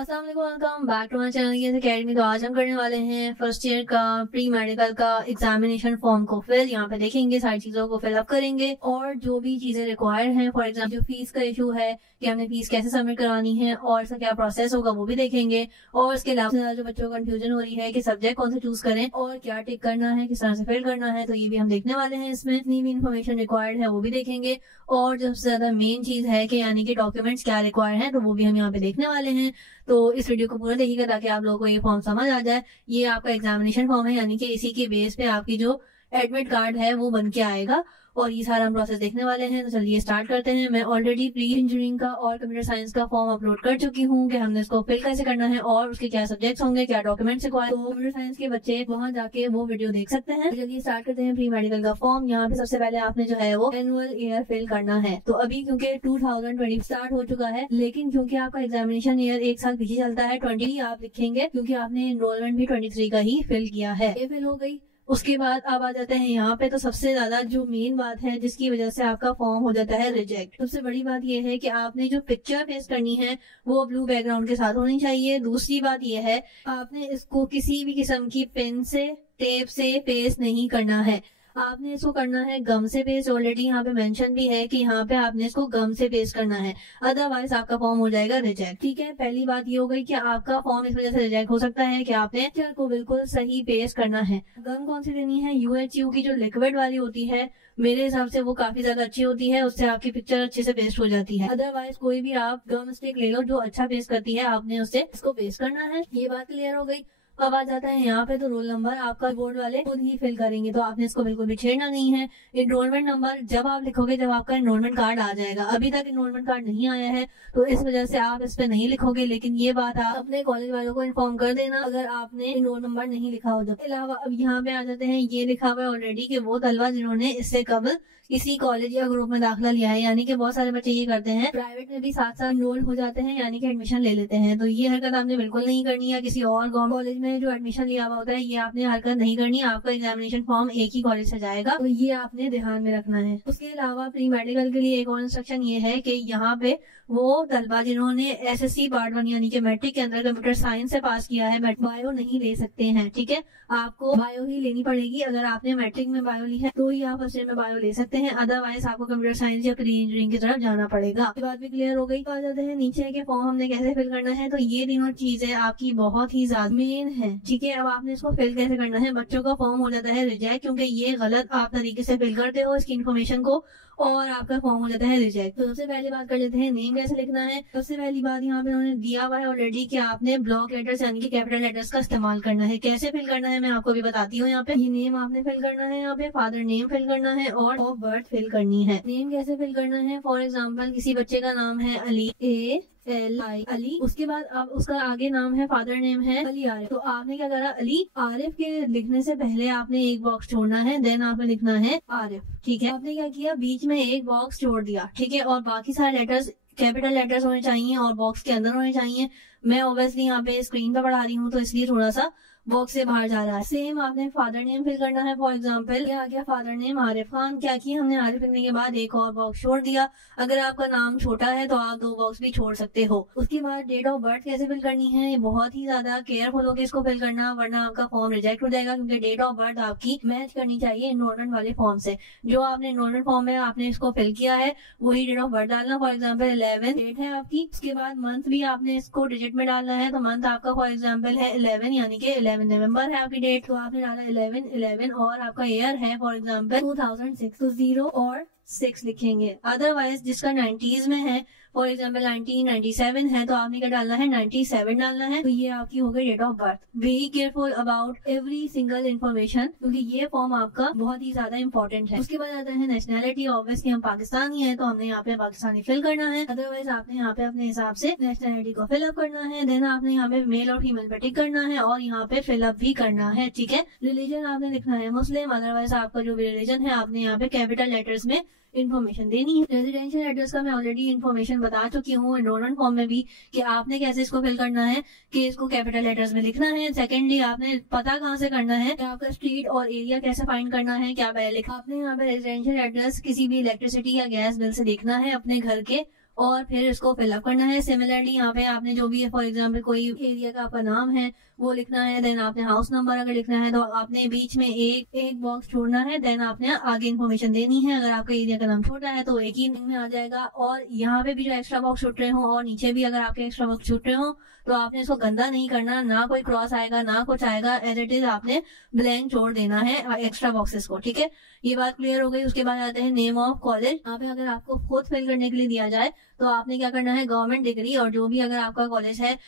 अस्सलाम वालेकुम, welcome back to my channel Yes Academy. तो आज हम करने वाले हैं फर्स्ट ईयर का प्री मेडिकल का एग्जामिनेशन फॉर्म को फिल। यहाँ पे देखेंगे सारी चीजों को फिल अप करेंगे और जो भी चीजें रिक्वायर्ड हैं, फॉर एग्जाम्पल जो फीस का इशू है कि हमने फीस कैसे सबमिट करवानी है और इसका क्या प्रोसेस होगा वो भी देखेंगे। और इसके अलावा जो बच्चों को कंफ्यूजन हो रही है कि सब्जेक्ट कौन सा चूज करें और क्या टिक करना है, किस तरह से फिल करना है, तो ये भी हम देखने वाले हैं। इसमें जितनी भी इन्फॉर्मेशन रिक्वायर्ड है वो भी देखेंगे और जो सबसे ज्यादा मेन चीज है कि यानी कि डॉक्यूमेंट्स क्या रिक्वायर्ड है तो वो भी हम यहाँ पे देखने वाले हैं। तो इस वीडियो को पूरा देखिएगा ताकि आप लोगों को ये फॉर्म समझ आ जाए। ये आपका एग्जामिनेशन फॉर्म है, यानी कि इसी के बेस पे आपकी जो एडमिट कार्ड है वो बन के आएगा और ये सारा हम प्रोसेस देखने वाले हैं। तो चलिए स्टार्ट करते हैं। मैं ऑलरेडी प्री इंजीनियरिंग का और कंप्यूटर साइंस का फॉर्म अपलोड कर चुकी हूँ कि हमने इसको फिल कैसे करना है और उसके क्या सब्जेक्ट्स होंगे, क्या डॉक्यूमेंट्स रिक्वायर्ड। तो कंप्यूटर साइंस के बच्चे वहाँ जाके वो वीडियो देख सकते हैं। चलिए स्टार्ट करते हैं प्री मेडिकल का फॉर्म। यहाँ पे सबसे पहले आपने जो है वो एनुअल ईयर फिल करना है। तो अभी क्योंकि 2020 स्टार्ट हो चुका है, लेकिन क्योंकि आपका एग्जामिनेशन ईयर एक साल पीछे चलता है, 20 आप लिखेंगे क्योंकि आपने एनरोलमेंट भी 23 का ही फिल किया है। ये फिल हो गई। उसके बाद अब आ जाते हैं यहाँ पे। तो सबसे ज्यादा जो मेन बात है जिसकी वजह से आपका फॉर्म हो जाता है रिजेक्ट, सबसे बड़ी बात यह है कि आपने जो पिक्चर पेस्ट करनी है वो ब्लू बैकग्राउंड के साथ होनी चाहिए। दूसरी बात यह है आपने इसको किसी भी किस्म की पेन से, टेप से पेस्ट नहीं करना है। आपने इसको करना है गम से पेस्ट। ऑलरेडी यहाँ पे मेंशन भी है कि यहाँ पे आपने इसको गम से पेस्ट करना है, अदरवाइज आपका फॉर्म हो जाएगा रिजेक्ट। ठीक है, पहली बात ये हो गई कि आपका फॉर्म इस वजह से रिजेक्ट हो सकता है कि आपने पिक्चर को बिल्कुल सही पेस्ट करना है। गम कौन सी लेनी है? UHU की जो लिक्विड वाली होती है, मेरे हिसाब से वो काफी ज्यादा अच्छी होती है, उससे आपकी पिक्चर अच्छे से पेस्ट हो जाती है। अदरवाइज कोई भी आप गम स्टिक ले लो जो अच्छा पेस्ट करती है, आपने उससे इसको पेस्ट करना है। ये बात क्लियर हो गई। अब आ जाता है यहाँ पे। तो रोल नंबर आपका बोर्ड वाले खुद ही फिल करेंगे, तो आपने इसको बिल्कुल भी छेड़ना नहीं है। एनरोलमेंट नंबर जब आप लिखोगे जब आपका एनरोलमेंट कार्ड आ जाएगा। अभी तक एनरोलमेंट कार्ड नहीं आया है तो इस वजह से आप इस पे नहीं लिखोगे, लेकिन ये बात आप अपने कॉलेज वालों को इन्फॉर्म कर देना अगर आपने एनरोल नंबर नहीं लिखा हो। इसके अलावा अब यहाँ पे आ जाते हैं, ये लिखा हुआ है ऑलरेडी कि वो तलबा जिन्होंने इससे कबल किसी कॉलेज या ग्रुप में दाखिला लिया है, यानी कि बहुत सारे बच्चे ये करते हैं प्राइवेट में भी साथ साथ एनरोल हो जाते हैं, यानी कि एडमिशन ले लेते हैं। तो ये हरकत आपने बिल्कुल नहीं करनी है। किसी और गवर्नमेंट कॉलेज में जो एडमिशन लिया हुआ होता है ये आपने हरकत नहीं करनी है। आपका एग्जामिनेशन फॉर्म एक ही कॉलेज से जाएगा, तो ये आपने ध्यान में रखना है। उसके अलावा प्री मेडिकल के लिए एक और इंस्ट्रक्शन ये है कि यहाँ पे वो तलबा जिन्होंने SSC पार्ट 1 यानी कि मैट्रिक के अंदर कंप्यूटर साइंस से पास किया है, बायो नहीं ले सकते हैं। ठीक है, आपको बायो ही लेनी पड़ेगी। अगर आपने मैट्रिक में बायो ली है तो ही आप फर्स्ट ईयर में बायो ले सकते हैं, अदरवाइज आपको कंप्यूटर साइंस या प्री इंजीनियरिंग की तरफ जाना पड़ेगा। ये बात भी क्लियर हो गई। तो आ जाते हैं नीचे के फॉर्म हमने कैसे फिल करना है। तो ये तीनों चीजें आपकी बहुत ही ज्यादा मेन है। ठीक है, अब आपने इसको फिल कैसे करना है। बच्चों का फॉर्म हो जाता है रिजेक्ट क्योंकि ये गलत आप तरीके से फिल करते हो इसकी इन्फॉर्मेशन को और आपका फॉर्म हो जाता है रिजेक्ट। तो सबसे पहली बात कर लेते हैं नेम कैसे लिखना है। सबसे पहली बात यहाँ पे उन्होंने दिया हुआ है ऑलरेडी कि आपने ब्लॉक लेटर्स यानी कि कैपिटल लेटर्स का इस्तेमाल करना है। कैसे फिल करना है मैं आपको भी बताती हूँ। यहाँ पे ये नेम आपने फिल करना है, यहाँ पे फादर नेम फिल करना है और ऑफ बर्थ फिल करनी है। नेम कैसे फिल करना है, फॉर एग्जाम्पल किसी बच्चे का नाम है अली, ALI अली, उसके बाद अब उसका आगे नाम है, फादर नेम है अली आरिफ। तो आपने क्या करा, अली आरिफ के लिखने से पहले आपने एक बॉक्स छोड़ना है, देन आपने लिखना है आरिफ। ठीक है, आपने क्या किया, बीच में एक बॉक्स छोड़ दिया। ठीक है, और बाकी सारे लेटर्स कैपिटल लेटर्स होने चाहिए और बॉक्स के अंदर होने चाहिए। मैं ऑब्वियसली यहाँ पे स्क्रीन पे पढ़ा रही हूँ तो इसलिए थोड़ा सा बॉक्स से बाहर जा रहा है। सेम आपने फादर नेम फिल करना है। फॉर एग्जांपल क्या गया, फादर नेम आरिफ खान। क्या किया हमने, आरिफ लिखने के बाद एक और बॉक्स छोड़ दिया। अगर आपका नाम छोटा है तो आप 2 बॉक्स भी छोड़ सकते हो। उसके बाद डेट ऑफ बर्थ कैसे फिल करनी है, बहुत ही ज्यादा केयरफुल होकर इसको फिल करना वरना आपका फॉर्म रिजेक्ट हो जाएगा, क्योंकि डेट ऑफ बर्थ आपकी मैच करनी चाहिए एनरोलमेंट वाले फॉर्म से। जो आपने एनरोलमेंट फॉर्म में आपने इसको फिल किया है वही डेट ऑफ बर्थ डालना। फॉर एग्जाम्पल 11 डेट है आपकी, उसके बाद मंथ भी आपने इसको डिजिट में डालना है। तो मंथ आपका फॉर एग्जाम्पल है 11 यानी कि 11 नवंबर है आपकी डेट, तो आपने डाला 11 और आपका ईयर है फॉर एग्जाम्पल 2006, तो 0 और 6 लिखेंगे। अदरवाइज जिसका 90s में है, फॉर एग्जाम्पल 1997 है, तो आपने क्या डालना है, 97 डालना है। तो ये आपकी हो गई date of birth. Very careful about every single information क्योंकि ये फॉर्म आपका बहुत ही ज्यादा इंपॉर्टेंट है। उसके बाद आता है नेशनैलिटी। ऑब्वियसली हम पाकिस्तानी है तो हमने यहाँ पे पाकिस्तानी फिल करना है, अदरवाइज आपने यहाँ पे अपने हिसाब से नेशनैलिटी को फिलअप करना है। देन आपने यहाँ पे मेल और फीमेल पे टिक करना है और यहाँ पे फिलअप भी करना है। ठीक है, रिलीजन आपने लिखना है मुस्लिम, अदरवाइज आपका जो भी रिलीजन है आपने यहाँ पे कैपिटल लेटर्स में इन्फॉर्मेशन देनी है। रेजिडेंशियल एड्रेस का मैं ऑलरेडी इन्फॉर्मेशन बता चुकी हूँ एनरोलमेंट फॉर्म में भी कि आपने कैसे इसको फिल करना है कि इसको कैपिटल लेटर्स में लिखना है। सेकेंडली आपने पता कहाँ से करना है, आपका स्ट्रीट और एरिया कैसे फाइंड करना है, क्या पहले लिखा आपने यहाँ पे रेजिडेंशियल एड्रेस किसी भी इलेक्ट्रिसिटी या गैस बिल से देखना है अपने घर के और फिर इसको फिलअप करना है। सिमिलरली यहाँ पे आपने जो भी है, फॉर एग्जांपल कोई एरिया का आपका नाम है वो लिखना है, देन आपने हाउस नंबर अगर लिखना है तो आपने बीच में एक बॉक्स छोड़ना है, देन आपने आगे इन्फॉर्मेशन देनी है। अगर आपका एरिया का नाम छोटा है तो एक ही में आ जाएगा, और यहाँ पे भी जो एक्स्ट्रा बॉक्स छूट रहे हो और नीचे भी अगर आपके एक्स्ट्रा बॉक्स छूट रहे हो तो आपने इसको गंदा नहीं करना, ना कोई क्रॉस आएगा ना कुछ आएगा, एज इट इज आपने ब्लैंक छोड़ देना है एक्स्ट्रा बॉक्सेस को, ठीक है। ये बात क्लियर हो गई। उसके बाद आते हैं नेम ऑफ कॉलेज। यहाँ पे अगर आपको खुद फिल करने के लिए दिया जाए तो आपने क्या करना है, गवर्नमेंट डिग्री और जो भी अगर आपका कॉलेज है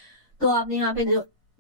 तो आपने यहाँ पे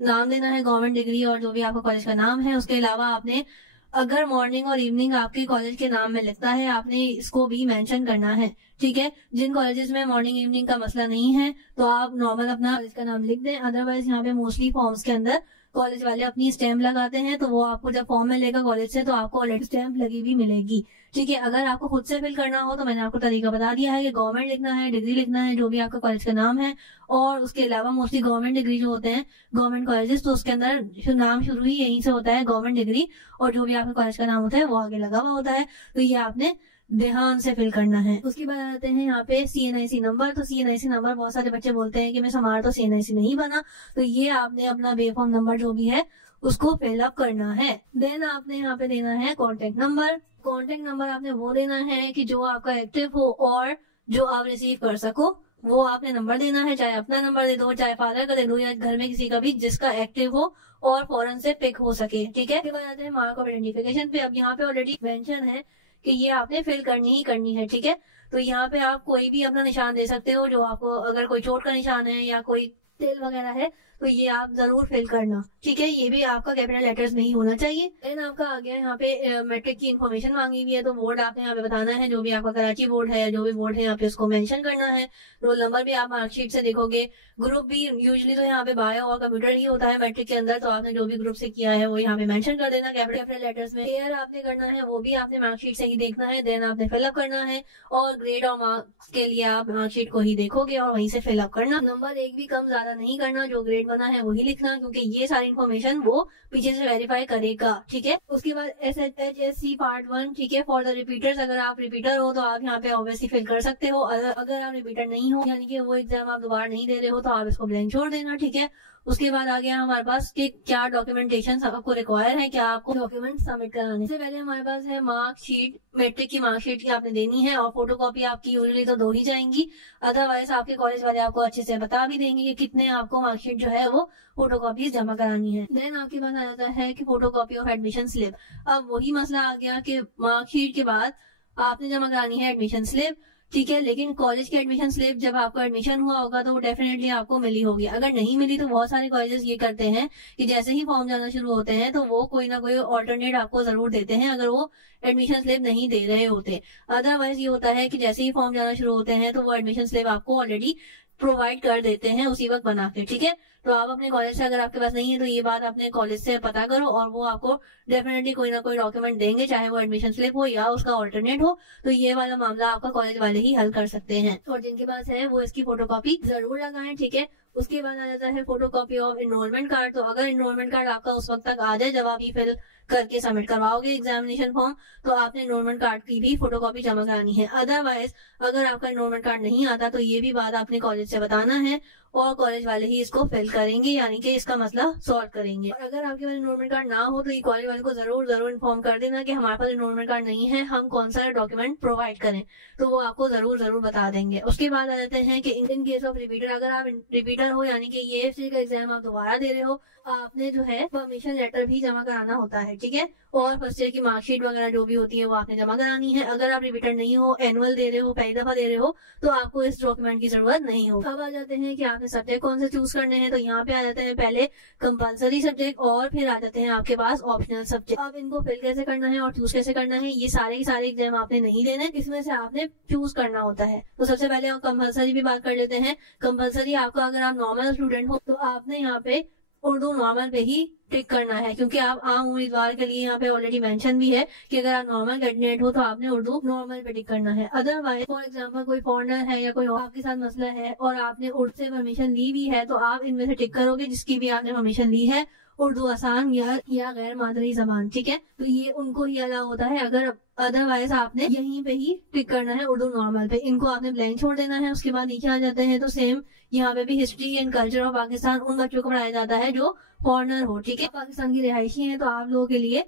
नाम देना है गवर्नमेंट डिग्री और जो भी आपका कॉलेज का नाम है। उसके अलावा आपने अगर मॉर्निंग और इवनिंग आपके कॉलेज के नाम में लिखता है आपने इसको भी मेंशन करना है, ठीक है। जिन कॉलेजेस में मॉर्निंग इवनिंग का मसला नहीं है तो आप नॉर्मल अपना कॉलेज का नाम लिख दें। अदरवाइज यहाँ पे मोस्टली फॉर्म्स के अंदर कॉलेज वाले अपनी स्टैम्प लगाते हैं, तो वो आपको जब फॉर्म मिलेगा कॉलेज से तो आपको ऑलरेडी स्टैम्प लगी भी मिलेगी, ठीक है। अगर आपको खुद से फिल करना हो तो मैंने आपको तरीका बता दिया है कि गवर्नमेंट लिखना है, डिग्री लिखना है, जो भी आपका कॉलेज का नाम है, और उसके अलावा मोस्टली गवर्नमेंट डिग्री जो होते हैं गवर्नमेंट कॉलेजेस, तो उसके अंदर नाम शुरू ही यहीं से होता है गवर्नमेंट डिग्री, और जो भी आपके कॉलेज का नाम होता है वो आगे लगा हुआ होता है। तो ये आपने ध्यान से फिल करना है। उसके बाद आते हैं यहाँ पे CNIC नंबर। तो CNIC नंबर बहुत सारे बच्चे बोलते हैं कि मैं हमारा तो CNIC नहीं बना, तो ये आपने अपना बेफॉर्म नंबर जो भी है उसको फिलअप करना है। देन आपने यहाँ पे देना है कॉन्टेक्ट नंबर। कॉन्टेक्ट नंबर आपने वो देना है कि जो आपका एक्टिव हो और जो आप रिसीव कर सको, वो आपने नंबर देना है। चाहे अपना नंबर दे दो, चाहे फादर का दे दो, या घर में किसी का भी जिसका एक्टिव हो और फौरन से पिक हो सके, ठीक है। उसके बाद आते हैं मार्क ऑफ आइडेंटिफिकेशन पे। अब यहाँ पे ऑलरेडी मेंशन है कि ये आपने फिल करनी ही करनी है, ठीक है। तो यहाँ पे आप कोई भी अपना निशान दे सकते हो, जो आपको अगर कोई चोट का निशान है या कोई तेल वगैरह है तो ये आप जरूर फिल करना, ठीक है। ये भी आपका कैपिटल लेटर्स में ही होना चाहिए। देन आपका आ गया यहाँ पे मैट्रिक की इन्फॉर्मेशन मांगी हुई है, तो बोर्ड आपने यहाँ पे बताना है, जो भी आपका कराची बोर्ड है, जो भी बोर्ड है यहाँ पे उसको मेंशन करना है। रोल नंबर भी आप मार्कशीट से देखोगे। ग्रुप भी यूजुअली तो यहाँ पे बायो और कंप्यूटर ही होता है मैट्रिक के अंदर, तो आपने जो भी ग्रुप से किया है वो यहाँ पे मेंशन कर देना कैपिटल लेटर्स में। ईयर आपने करना है वो भी आपने मार्कशीट से ही देखना है, देन आपने फिलअप करना है, और ग्रेड और मार्क्स के लिए आप मार्कशीट को ही देखोगे और वहीं से फिलअप करना। नंबर एक भी कम ज्यादा नहीं करना, जो ग्रेड बना है वही लिखना, क्योंकि ये सारी इन्फॉर्मेशन वो पीछे से वेरीफाई करेगा, ठीक है। उसके बाद SHSC पार्ट 1, ठीक है। फॉर द रिपीटर्स, अगर आप रिपीटर हो तो आप यहाँ पे ऑब्वियसली फिल कर सकते हो। अगर आप रिपीटर नहीं हो, यानी कि वो एग्जाम आप दोबारा नहीं दे रहे हो, तो आप इसको ब्लैंक छोड़ देना, ठीक है। उसके बाद आ गया हमारे पास कि क्या डॉक्यूमेंटेशन आपको रिक्वायर है, क्या आपको डॉक्यूमेंट सबमिट कराने से पहले हमारे पास है मार्कशीट। मैट्रिक की मार्कशीट की आपने देनी है, और फोटोकॉपी आपकी यूजुअली तो 2 ही जाएंगी, अदरवाइज आपके कॉलेज वाले आपको अच्छे से बता भी देंगे कि कितने आपको मार्कशीट जो है वो फोटोकॉपी जमा करानी है। देन आपके पास आ जाता है कि फोटोकॉपी ऑफ एडमिशन स्लिप। अब वही मसला आ गया कि मार्कशीट के बाद आपने जमा करानी है एडमिशन स्लिप, ठीक है। लेकिन कॉलेज की एडमिशन स्लिप जब आपका एडमिशन हुआ होगा तो वो डेफिनेटली आपको मिली होगी। अगर नहीं मिली तो बहुत सारे कॉलेजेस ये करते हैं कि जैसे ही फॉर्म जाना शुरू होते हैं तो वो कोई ना कोई ऑल्टरनेट आपको जरूर देते हैं, अगर वो एडमिशन स्लिप नहीं दे रहे होते। अदरवाइज ये होता है कि जैसे ही फॉर्म जाना शुरू होते हैं तो वो एडमिशन स्लिप आपको ऑलरेडी प्रोवाइड कर देते हैं उसी वक्त बना के, ठीक है। तो आप अपने कॉलेज से, अगर आपके पास नहीं है तो ये बात अपने कॉलेज से पता करो, और वो आपको डेफिनेटली कोई ना कोई डॉक्यूमेंट देंगे, चाहे वो एडमिशन स्लिप हो या उसका ऑल्टरनेट हो। तो ये वाला मामला आपका कॉलेज वाले ही हल कर सकते हैं, और जिनके पास है वो इसकी फोटोकॉपी जरूर लगाएं, ठीक है। उसके बाद आ जाता है फोटोकॉपी ऑफ एनरोलमेंट कार्ड। तो अगर एनरोलमेंट कार्ड आपका उस वक्त तक आ जाए जब आप ये फिल करके सबमिट करवाओगे एग्जामिनेशन फॉर्म, तो आपने एनरोलमेंट कार्ड की भी फोटोकॉपी जमा करानी है। अदरवाइज अगर आपका एनरोलमेंट कार्ड नहीं आता तो ये भी बात आपने कॉलेज से बताना है, और कॉलेज वाले ही इसको फिल करेंगे, यानी कि इसका मसला सॉल्व करेंगे। और अगर आपके पास एनरोलमेंट कार्ड ना हो तो ये कॉलेज वाले को जरूर इन्फॉर्म कर देना कि हमारे पास एनरोलमेंट कार्ड नहीं है, हम कौन सा डॉक्यूमेंट प्रोवाइड करें, तो वो आपको जरूर बता देंगे। उसके बाद आ जाते हैं कि इन केस ऑफ रिपीटर, अगर आप रिपीटर हो यानी कि ये का एग्जाम आप दोबारा दे रहे हो, आपने जो है परमिशन लेटर भी जमा कराना होता है, ठीक है। और फर्स्ट ईयर की मार्कशीट वगैरह जो भी होती है वो आपने जमा करानी है। अगर आप रिपीटर नहीं हो, एनुअल दे रहे हो, पहली दफा दे रहे हो, तो आपको इस डॉक्यूमेंट की जरूरत नहीं हो। अब आ जाते हैं कि आपने सब्जेक्ट कौन से चूज करने हैं। तो यहाँ पे आ जाते हैं पहले कंपल्सरी सब्जेक्ट, और फिर आ जाते हैं आपके पास ऑप्शनल सब्जेक्ट। अब इनको फिल कैसे करना है और चूज कैसे करना है, ये सारे के सारे एग्जाम आपने नहीं देने, इसमें से आपने चूज करना होता है। तो सबसे पहले हम कंपल्सरी भी बात कर लेते हैं। कंपल्सरी आपका, अगर आप नॉर्मल स्टूडेंट हो तो आपने यहाँ पे उर्दू नॉर्मल पे ही टिक करना है, क्योंकि आप आम उम्मीदवार के लिए यहाँ पे ऑलरेडी मेंशन भी है कि अगर आप नॉर्मल कैंडिडेट हो तो आपने उर्दू नॉर्मल पे टिक करना है। अदरवाइज फॉर एग्जांपल कोई फॉरेनर है या कोई आपके साथ मसला है और आपने उर्दू से परमिशन ली भी है, तो आप इनमें से टिक करोगे जिसकी भी आपने परमिशन ली है, उर्दू आसान या गैर मादरी जबान, ठीक है। तो ये उनको ही अलाउ होता है। अगर अदरवाइज आपने यहीं पे ही टिक करना है उर्दू नॉर्मल पे, इनको आपने ब्लैंक छोड़ देना है। उसके बाद नीचे आ जाते हैं तो सेम यहाँ पे भी history and culture of Pakistan उन बच्चों को पढ़ाया जाता है जो फॉरनर हो, ठीक है। पाकिस्तान की रिहायशी है तो आप लोगों के लिए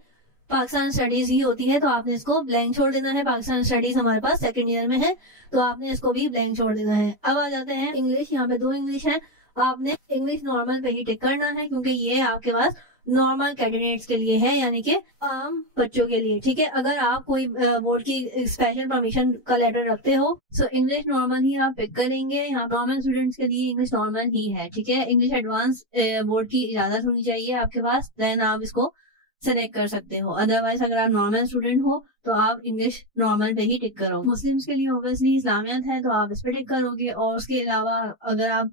पाकिस्तान स्टडीज ही होती है, तो आपने इसको ब्लैंक छोड़ देना है। पाकिस्तान स्टडीज हमारे पास सेकंड ईयर में है तो आपने इसको भी ब्लैंक छोड़ देना है। अब आ जाते हैं इंग्लिश, यहाँ पे 2 इंग्लिश है, आपने इंग्लिश नॉर्मल पे ही टिक करना है क्योंकि ये आपके पास नॉर्मल कैंडिडेट्स के लिए है, यानी कि आम बच्चों के लिए, ठीक है। अगर आप कोई बोर्ड की स्पेशल परमिशन का लेटर रखते हो सो इंग्लिश नॉर्मल ही आप पिक करेंगे। यहाँ नॉर्मल स्टूडेंट्स के लिए इंग्लिश नॉर्मल ही है, ठीक है। इंग्लिश एडवांस बोर्ड की इजाजत होनी चाहिए आपके पास, देन आप इसको सेलेक्ट कर सकते हो। अदरवाइज अगर आप नॉर्मल स्टूडेंट हो तो आप इंग्लिश नॉर्मल पे ही टिक करो। मुस्लिम्स के लिए ऑब्वियसली इस्लामियत है तो आप इस पे टिक करोगे, और उसके अलावा अगर आप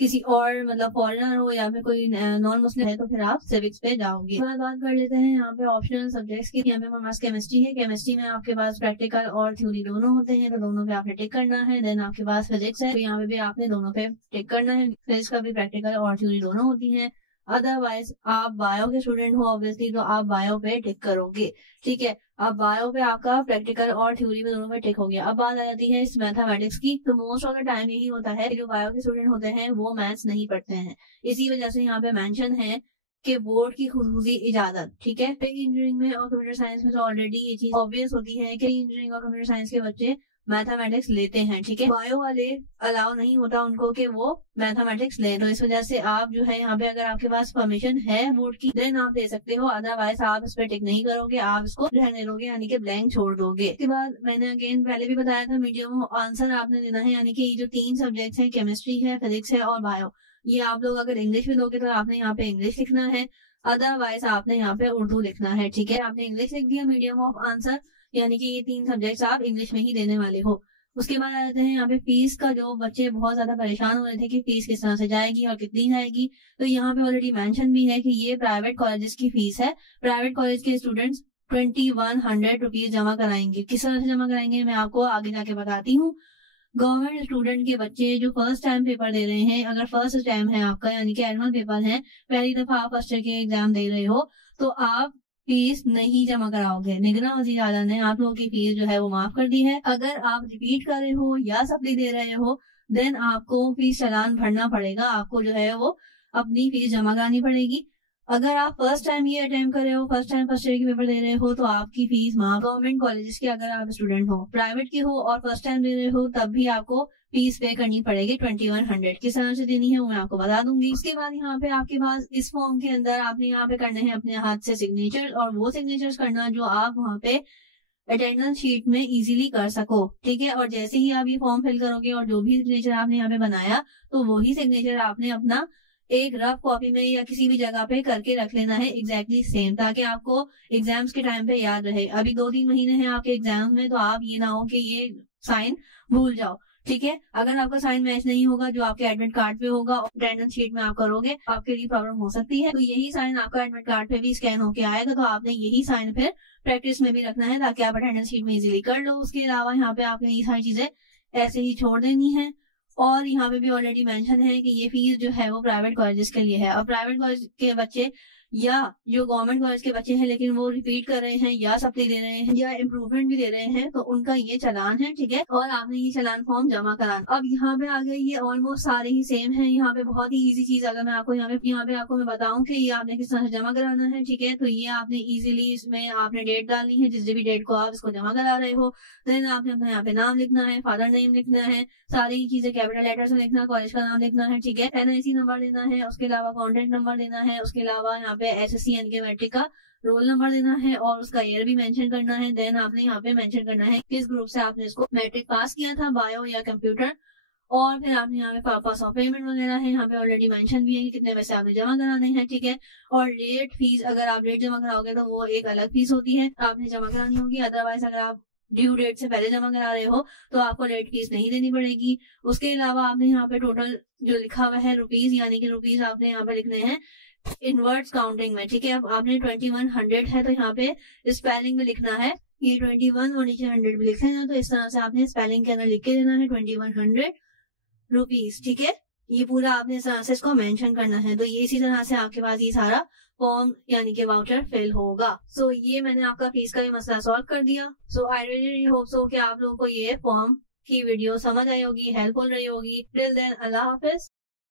किसी और मतलब फॉरेनर हो या फिर कोई नॉन मुस्लिम है तो फिर आप सिविक्स पे जाओगे। बात कर लेते हैं यहाँ पे ऑप्शनल सब्जेक्ट्स की। यहाँ पे हमारे पास केमिस्ट्री है, केमिस्ट्री में आपके पास प्रैक्टिकल और थ्योरी दोनों होते हैं तो दोनों पे आपने टिक करना है। देन आपके पास फिजिक्स है तो यहाँ पे भी आपने दोनों पे टिक करना है, फिजिक्स का भी प्रैक्टिकल और थ्योरी दोनों होती है। अदरवाइज आप बायो के स्टूडेंट हो ऑब्वियसली तो आप बायो पे टिक करोगे, ठीक है। अब बायो पे आपका प्रैक्टिकल और थ्योरी में दोनों में टिक हो गया। अब बात आ जाती है इस मैथमेटिक्स की, तो मोस्ट ऑफ द टाइम यही होता है जो बायो के स्टूडेंट होते हैं वो मैथ्स नहीं पढ़ते हैं, इसी वजह से यहाँ पे मेंशन है कि बोर्ड की खुसूसी इजाजत, ठीक है। इंजीनियरिंग में और कंप्यूटर साइंस में तो ऑलरेडी ये चीज ऑब्वियस होती है कि इंजीनियरिंग और कंप्यूटर साइंस के बच्चे मैथमेटिक्स लेते हैं, ठीक है। बायो वाले अलाउ नहीं होता उनको कि वो मैथमेटिक्स लें, तो इस वजह से आप जो है यहाँ पे अगर आपके पास परमिशन है बोर्ड की देन आप ले सकते हो, अदरवाइज आप इस पे टिक नहीं करोगे, आप इसको रहने दोगे यानी कि ब्लैंक छोड़ दोगे। इसके बाद मैंने अगेन पहले भी बताया था मीडियम आंसर आपने देना है, यानी कि ये जो 3 सब्जेक्ट है केमिस्ट्री है, फिजिक्स है और बायो, ये आप लोग अगर इंग्लिश में दोगे तो आपने यहाँ पे इंग्लिश लिखना है, अदरवाइज आपने यहाँ पे उर्दू लिखना है, ठीक है। आपने इंग्लिश लिख दिया मीडियम ऑफ आंसर, यानी कि ये 3 सब्जेक्ट्स आप इंग्लिश में ही देने वाले हो। उसके बाद आ जाते हैं यहाँ पे फीस का, जो बच्चे बहुत ज्यादा परेशान हो रहे थे कि फीस किस तरह से जाएगी और कितनी जाएगी, तो यहाँ पे ऑलरेडी मेंशन भी है कि ये प्राइवेट कॉलेजेस की फीस है। प्राइवेट कॉलेज के स्टूडेंट्स 2100 रुपीज जमा कराएंगे। किस तरह से जमा कराएंगे मैं आपको आगे जाके बताती हूँ। गवर्नमेंट स्टूडेंट के बच्चे जो फर्स्ट टाइम पेपर दे रहे हैं, अगर फर्स्ट टाइम है आपका यानी कि एनुअल पेपर है, पहली दफा आप फर्स्ट ईयर के एग्जाम दे रहे हो, तो आप फीस नहीं जमा कराओगे। निगरान वज़ीर आला ने आप लोगों की फीस जो है वो माफ कर दी है। अगर आप रिपीट कर रहे हो या सप्ली दे रहे हो देन आपको फीस चालान भरना पड़ेगा, आपको जो है वो अपनी फीस जमा करानी पड़ेगी। अगर आप फर्स्ट टाइम ये अटेम्प्ट कर रहे हो, फर्स्ट टाइम फर्स्ट ईयर के पेपर दे रहे हो, तो आपकी फीस माफ। गवर्नमेंट कॉलेजेस के अगर आप स्टूडेंट हो, प्राइवेट के हो और फर्स्ट टाइम दे रहे हो, तब भी आपको फीस पे करनी पड़ेगी 2100। किस तरह से देनी है वो मैं आपको बता दूंगी। उसके बाद यहाँ पे आपके पास इस फॉर्म के अंदर आपने यहाँ पे करने हैं अपने हाथ से सिग्नेचर, और वो सिग्नेचर्स करना जो आप वहाँ पे अटेंडेंस शीट में इजीली कर सको, ठीक है। और जैसे ही आप ये फॉर्म फिल करोगे और जो भी सिग्नेचर आपने यहाँ पे बनाया, तो वही सिग्नेचर आपने अपना एक रफ कॉपी में या किसी भी जगह पे करके रख लेना है एग्जैक्टली सेम, ताकि आपको एग्जाम्स के टाइम पे याद रहे। अभी 2-3 महीने हैं आपके एग्जाम में, तो आप ये ना हो कि ये साइन भूल जाओ, ठीक है। अगर आपका साइन मैच नहीं होगा जो आपके एडमिट कार्ड पे होगा और अटेंडेंस शीट में आप करोगे, आपके लिए प्रॉब्लम हो सकती है। तो यही साइन आपका एडमिट कार्ड पे भी स्कैन होके आएगा, तो आपने यही साइन फिर प्रैक्टिस में भी रखना है ताकि आप अटेंडेंस शीट में इजीली कर लो। उसके अलावा यहाँ पे आपने ये सारी चीजें ऐसे ही छोड़ देनी है। और यहाँ पे भी ऑलरेडी मेंशन है कि ये फीस जो है वो प्राइवेट कॉलेजेस के लिए है, और प्राइवेट कॉलेज के बच्चे या जो गवर्नमेंट कॉलेज के बच्चे हैं लेकिन वो रिपीट कर रहे हैं या सप्ली दे रहे हैं या इम्प्रूवमेंट भी दे रहे हैं, तो उनका ये चालान है, ठीक है। और आपने ये चालान फॉर्म जमा कराना। अब यहाँ पे आ गए, ये ऑलमोस्ट सारे ही सेम है। यहाँ पे बहुत ही इजी चीज, अगर मैं आपको यहाँ पे आपको मैं बताऊं कि ये आपने किस तरह से जमा कराना है, ठीक है। तो ये आपने इजीली इसमें आपने डेट डालनी है, जिस भी डेट को आप इसको जमा करा रहे हो। देन आपने अपना यहाँ पे नाम लिखना है, फादर नेम लिखना है, सारी ही चीजें कैपिटल लेटर से लिखना, कॉलेज का नाम लिखना है, ठीक है। NIC नंबर देना है, उसके अलावा कॉन्टेक्ट नंबर देना है, उसके अलावा यहाँ पे SSC मैट्रिक का रोल नंबर देना है और उसका ईयर भी मेंशन करना है। देन आपने यहाँ पे मेंशन करना है किस ग्रुप से आपने इसको मैट्रिक पास किया था, बायो या कंप्यूटर। और फिर आपने यहाँ पे पर्पस ऑफ पेमेंट वगैरह है, यहाँ पे ऑलरेडी मेंशन भी है कि कितने पैसे आपने जमा कराने हैं, ठीक है। और लेट फीस, अगर आप लेट जमा कराओगे तो वो एक अलग फीस होती है, आपने जमा करानी होगी। अदरवाइज अगर आप ड्यू डेट से पहले जमा करा रहे हो तो आपको लेट फीस नहीं देनी पड़ेगी। उसके अलावा आपने यहाँ पे टोटल जो लिखा हुआ है रुपीज, यानी कि रुपीज आपने यहाँ पे लिखने हैं इनवर्ड्स काउंटिंग में, ठीक है। अब आपने 2100 है तो यहाँ पे स्पेलिंग में लिखना है ये 21 और नीचे 100 भी लिख लेना, तो इस तरह से आपने स्पेलिंग के अंदर लिख के देना है 2100 रुपीज, ठीक है। ये पूरा आपने इस तरह से इसको मेंशन करना है। तो ये इसी तरह से आपके पास ये सारा फॉर्म यानी कि वाउचर फिल होगा। सो ये मैंने आपका फीस का भी मसला सॉल्व कर दिया। सो आई रियली होप सो कि आप लोगों को ये फॉर्म की वीडियो समझ आई होगी, हेल्पफुल रही होगी। टिल देन अल्लाह हाफिज।